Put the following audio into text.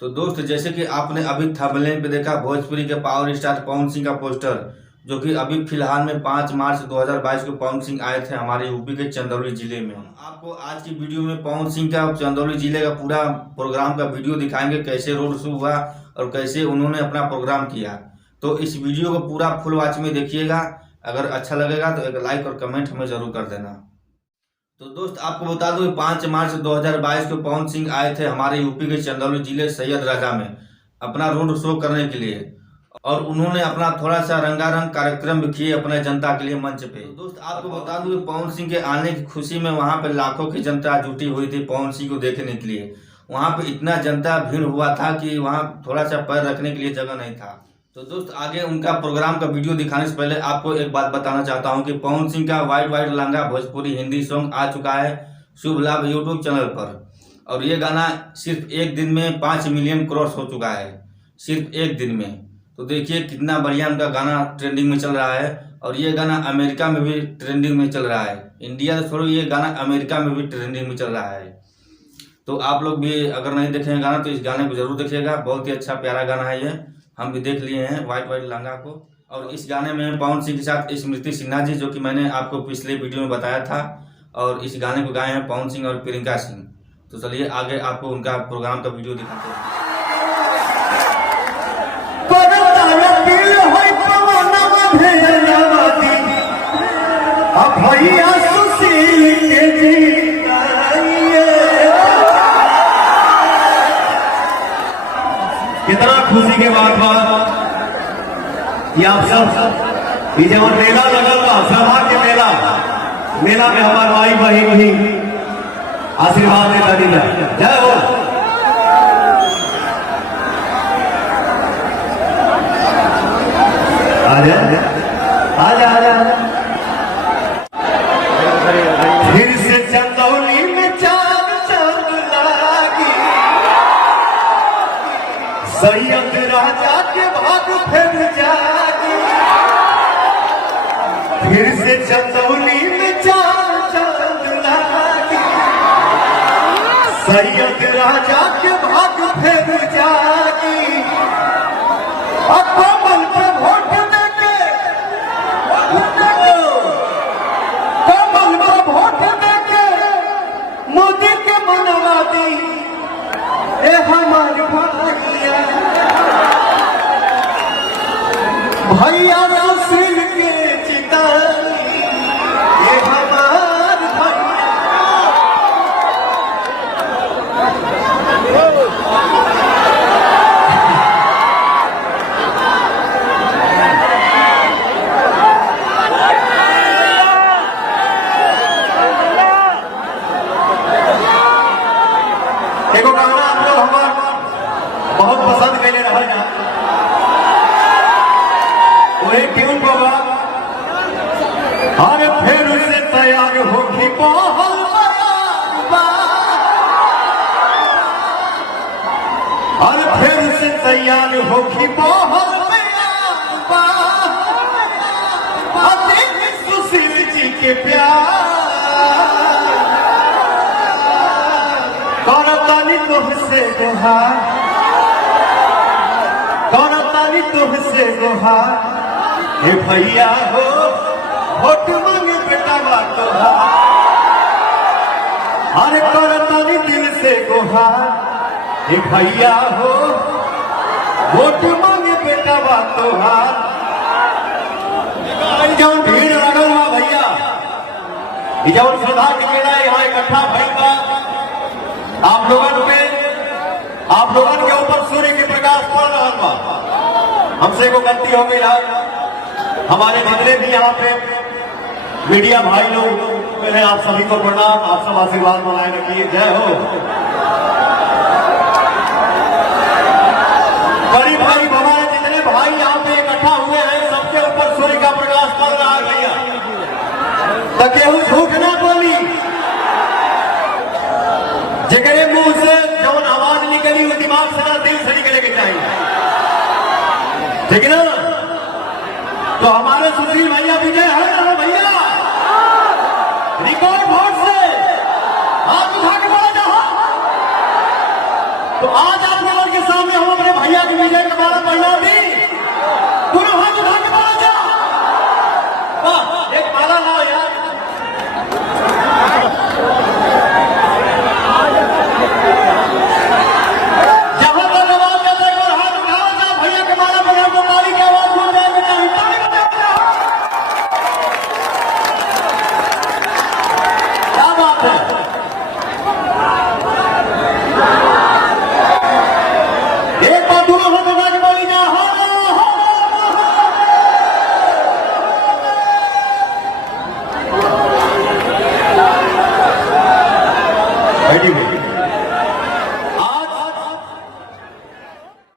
तो दोस्त, जैसे कि आपने अभी थंबनेल पे देखा भोजपुरी के पावर स्टार पवन सिंह का पोस्टर, जो कि अभी फिलहाल में 5 मार्च 2022 को पवन सिंह आए थे हमारे यूपी के चंदौली जिले में। आपको आज की वीडियो में पवन सिंह का चंदौली जिले का पूरा प्रोग्राम का वीडियो दिखाएंगे, कैसे रोड शो हुआ और कैसे उन्होंने अपना प्रोग्राम किया। तो इस वीडियो को पूरा फुल वॉच में देखिएगा। अगर अच्छा लगेगा तो एक लाइक और कमेंट हमें जरूर कर देना। तो दोस्त, आपको बता दूं 5 मार्च 2022 को पवन सिंह आए थे हमारे यूपी के चंदौली जिले सैयद राजा में अपना रोड शो करने के लिए, और उन्होंने अपना थोड़ा सा रंगारंग कार्यक्रम भी किए अपने जनता के लिए मंच पे। दोस्त, आपको बता दूं पवन सिंह के आने की खुशी में वहां पे लाखों की जनता जुटी हुई थी पवन सिंह को देखने के लिए। वहां पे इतना जनता भीड़ हुआ था कि वहां थोड़ा सा पैर रखने के लिए जगह नहीं था। तो दोस्त, आगे उनका प्रोग्राम का वीडियो दिखाने से पहले आपको एक बात बताना चाहता हूं कि पवन सिंह का white white lehenga Bhojpuri Hindi song आ चुका है शुभ लाभ यूट्यूब चैनल पर, और ये गाना सिर्फ एक दिन में 5 मिलियन क्रॉस हो चुका है, सिर्फ एक दिन में। तो देखिए कितना बढ़िया उनका गाना ट्रेंडिंग में चल रहा है, और ये गाना अमेरिका में भी ट्रेंडिंग में चल रहा है। इंडिया से छोड़ो, ये गाना अमेरिका में भी ट्रेंडिंग में चल रहा है। तो आप लोग भी अगर नहीं देखेंगे गाना तो इस गाने को जरूर देखिएगा। बहुत ही अच्छा प्यारा गाना है ये, हम भी देख लिए हैं वाइट वाइट लहंगा को। और इस गाने में पवन सिंह के साथ स्मृति सिन्हा जी, जो कि मैंने आपको पिछले वीडियो में बताया था, और इस गाने को गाए हैं पवन सिंह और प्रियंका सिंह। तो चलिए आगे आपको उनका प्रोग्राम का वीडियो दिखाते हैं। कितना खुशी के बाद आप सब ये जब मेला लगल बा सभा के मेला में हमारे भाई बहन भी आशीर्वाद देता दिला। जय हो। आजा आजा आजा फिर से चंदौली में चांद चांद लागी, सैयद राजा के भाग फिर जागी। फिर से चंदौली में चांद चांद लागी, सैयद राजा के भाग फिर जागी। कमल पे वोट देके, कमल पे वोट देके मोदी के मनवा दी ए हमारे भैया। भैया सुशील के चिताई ये हमार भैया। देखो गाना आप लोग हमार बहुत पसंद कैले रहा है। वही ट्यून बाबा हर फिर से तैयार होगी बहल हर फिर से तैयार होगी बहल सुशील जी के प्यार करताली तुमसे गुहार, करताली तुमसे गुहार। हे भैया हो वोट मांगे बेटा बात अरे करताली दिल से गुहार। हे भैया हो वोट मांगे बेटा बात जब भीड़ लगल हुआ भैया, जब श्रद्धा टिकेला यहाँ इकट्ठा भइल बा। आप लोगन के ऊपर सूर्य के प्रकाश पड़ रहा बा। हमसे को गलती हो गई है। हमारे जितने भी यहाँ पे मीडिया भाई लोग, पहले आप सभी को प्रणाम। आप सब आशीर्वाद बनाए रखिए। जय हो। बड़ी भाई हमारे जितने भाई यहाँ पे इकट्ठा हुए हैं, सबके ऊपर सूर्य का प्रकाश पड़ रहा है भैया। तो केहू झूठ ना बोली, जगह मुंह से जौन आवाज निकली वो दिमाग से ना दिल से निकले के चाहिए, ठीक है ना। तो हमारे सुशील भैया विजय है ना भैया, रिकॉर्ड वोट से हाथ उठा के बोला जाओ। तो आज